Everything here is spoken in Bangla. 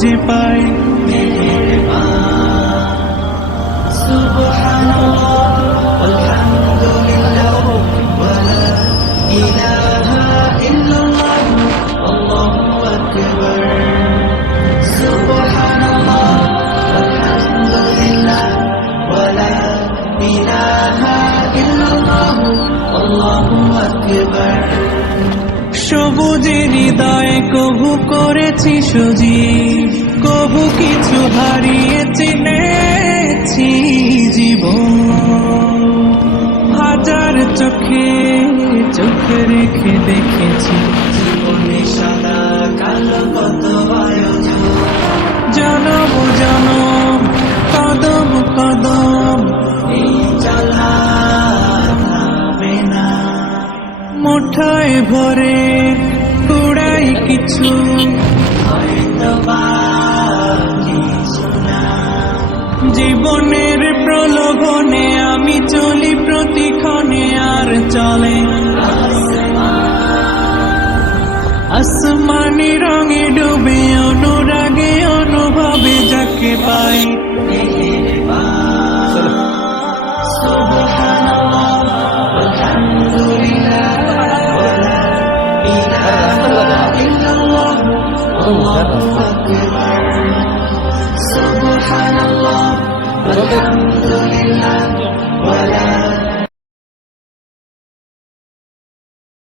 খুঁজে পাই ইলাহা ইল্লাল্লাহ সবুজের হৃদয়ে কবু করেছি সজীব কবু কিছু হারিয়ে মুঠায় ভরে কুড়াই কিছু। জীবনের প্রলোভনে আমি চলি, প্রতিক্ষণে আর চলে আসমানি রঙে ডুবে, অনুরাগে, অনুভবে যাকে পাই। একদম উদ্ধার রাস্তা সুবহানাল্লাহ আলহামদুলিল্লাহ